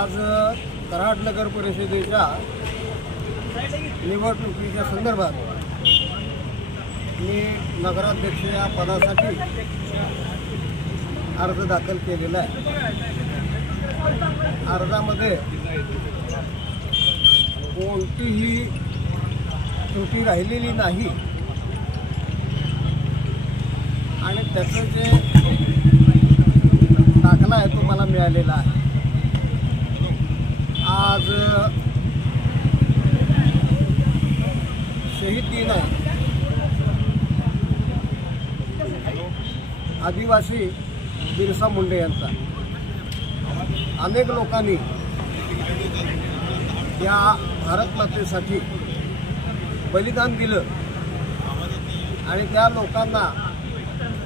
आज कराड नगर परिषदेच्या निवडणुकीच्या संदर्भात मी नगराध्यक्ष या पदासाठी अर्ज दाखल केलेला आहे. अर्जामध्ये कोणतीही त्रुटी राहिलेली नाही. आणि त्याचं जे दाखला आहे तो मला मिळालेला आहे. आज शहीद दिन आहे आदिवासी बिरसा मुंडे यांचा. अनेक लोकांनी या भारत मातेसाठी बलिदान दिलं. आणि त्या लोकांना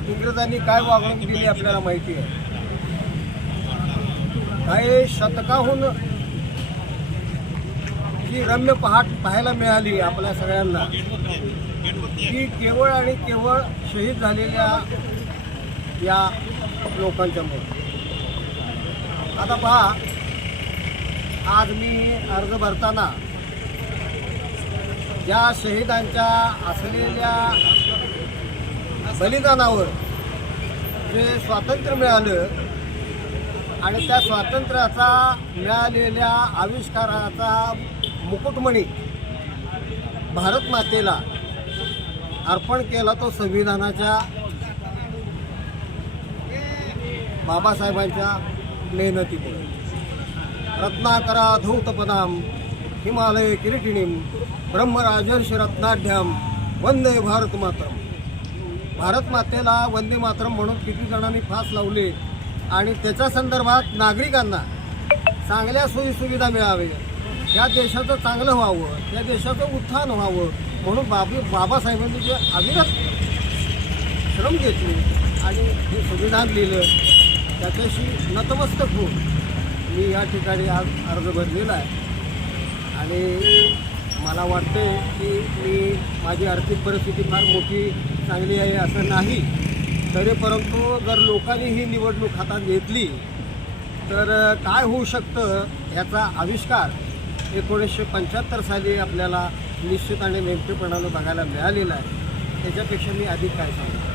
इंग्रजांनी काय वागणूक दिली आपल्याला माहिती आहे? काही शतकाहून जी रम्य पहाट पाहायला मिळाली आपल्या सगळ्यांना ती केवळ आणि केवळ शहीद झालेल्या या लोकांच्यामुळे आता पहा आज मी अर्ज भरताना ज्या शहीदांच्या असलेल्या बलिदानावर जे स्वातंत्र्य मिळालं आणि त्या स्वातंत्र्याचा मिळालेल्या आविष्काराचा मुकुटमणी भारत मातेला अर्पण केला तो संविधानाच्या बाबासाहेबांच्या मेहनतीमुळे रत्नाकरा धौतपदाम हिमालय किरीटिणीम ब्रह्मराजर्ष रत्नाढ्याम वंदे भारत मातरम. भारत मातेला वंदे मातरम म्हणून किती जणांनी फास लावले? आणि त्याच्या संदर्भात नागरिकांना चांगल्या सोयीसुविधा मिळावे. या देशाचं चांगलं व्हावं या देशाचं उत्थान व्हावं म्हणून बाबी बाबासाहेबांनी जे अविरत श्रम घेतले आणि हे संविधान लिहिलं त्याच्याशी नतमस्तक होऊन मी या ठिकाणी आज अर्ज भरलेला आहे. आणि मला वाटते की मी माझी आर्थिक परिस्थिती फार मोठी चांगली आहे असं नाही. तरी परंतु जर लोकांनी ही निवडणूक हातात घेतली तर काय होऊ शकतं ह्याचा आविष्कार एकोणीसशे पंच्याहत्तर साली आपल्याला निश्चित आणि नेमकेपणानं बघायला मिळालेला आहे. त्याच्यापेक्षा मी अधिक काय सांगतो